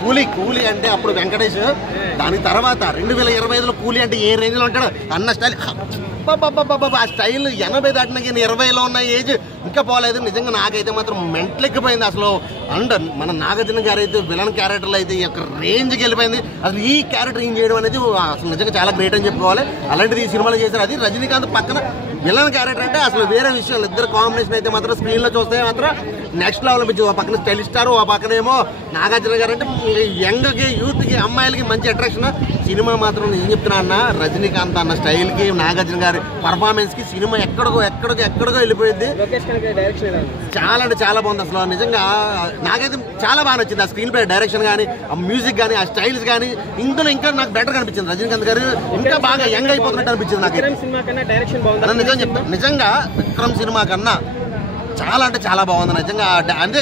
కూలీ కూలీ అంటే అప్పుడు వెంకటేష్, దాని తర్వాత 2025లో కూలీ అంటే ఏ రేంజ్లో ఉంటాడు అన్న స్టైల్. ఆ స్టైల్ 80 దాటిన 20లో ఉన్న ఏజ్ ఇంకా పోలేదు. నిజంగా నాకైతే మాత్రం మెంటలెక్కిపోయింది అసలు. అండ్ మన నాగార్జున గారు అయితే విలన్ క్యారెక్టర్లో అయితే ఒక రేంజ్కి వెళ్ళిపోయింది. అసలు ఈ క్యారెక్టర్ ఏం చేయడం అనేది అసలు నిజంగా చాలా గ్రేట్ అని చెప్పుకోవాలి. అలాంటిది ఈ సినిమాలో చేశారు. అది రజనీకాంత్ పక్కన విలన్ క్యారెక్టర్ అంటే అసలు వేరే విషయాలు. ఇద్దరు కాంబినేషన్ అయితే మాత్రం స్క్రీన్లో చూస్తే మాత్రం నెక్స్ట్ లెవెల్ అనిపించింది. ఆ పక్కన స్టైల్ స్టార్, ఆ పక్కనేమో నాగార్జున గారు అంటే యంగ్కి యూత్కి అమ్మాయిలకి మంచి అట్రాక్షన్. సినిమా మాత్రం ఏం చెప్తున్నా అన్న, రజనీకాంత్ అన్న స్టైల్కి నాగార్జున గారి పర్ఫార్మెన్స్కి సినిమా ఎక్కడికో వెళ్ళిపోయింది. చాలా అంటే చాలా బాగుంది అసలు. నిజంగా నాకైతే చాలా బాగా నచ్చింది. ఆ స్క్రీన్ ప్లే డైరెక్షన్ కానీ, ఆ మ్యూజిక్ కానీ, ఆ స్టైల్స్ కానీ ఇందులో ఇంకా నాకు బెటర్ కనిపించింది. రజనీకాంత్ గారు ఇంకా బాగా యంగ్ అయిపోతున్నట్టు అనిపించింది నాకు. నిజం చెప్తాను, నిజంగా విక్రమ్ సినిమా కన్నా చాలా అంటే చాలా బాగుంది నిజంగా. అంటే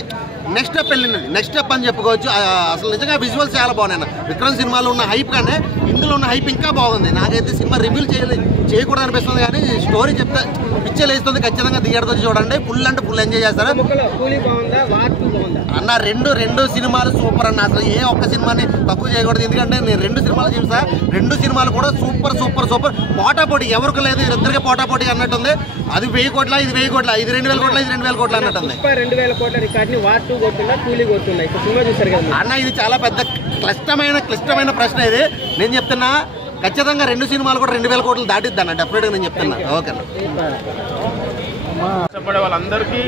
నెక్స్ట్ స్టెప్ వెళ్ళింది, నెక్స్ట్ స్టెప్ అని చెప్పుకోవచ్చు. అసలు నిజంగా విజువల్స్ చాలా బాగున్నాయి. విక్రమ్ సినిమాలో ఉన్న హైప్ కానీ ఇందులో ఉన్న హైప్ ఇంకా బాగుంది. నాకైతే సినిమా రివ్యూలు చేయకూడదు అనిపిస్తుంది, కానీ స్టోరీ చెప్తే పిక్చర్ వేస్తుంది. ఖచ్చితంగా థియేటర్తో చూడండి, ఫుల్ అంటే ఫుల్ ఎంజాయ్ చేస్తారు అన్న. రెండు సినిమాలు సూపర్ అన్న. అసలు ఏ ఒక్క సినిమాని తక్కువ చేయకూడదు, ఎందుకంటే నేను 2 సినిమాలు చూసా. 2 సినిమాలు కూడా సూపర్ సూపర్ సూపర్. పోటాపోటీ ఎవరికి లేదు, ఇద్దరికి పోటాపోటీ అన్నట్టుంది. అది 1000 కోట్ల, ఇది 1000 కోట్ల, ఇది 2000 కోట్ల, ఇది 2000 కోట్ల అన్నట్టుంది. 2000 కోట్ల రికార్డుని వార్ 2 కొట్టిందా, కూలీ కొట్టిందా? ఇప్పుడు సినిమా చూసారు కదా అన్న, ఇది చాలా పెద్ద క్లిష్టమైన ప్రశ్న ఇది. నేను చెప్తున్నా ఖచ్చితంగా 2 సినిమాలు కూడా 2000 కోట్లు దాటిద్ది అన్న, డెఫినెట్గా నేను చెప్తున్నా. ఓకేనా, చెప్పడే వాళ్ళందరికీ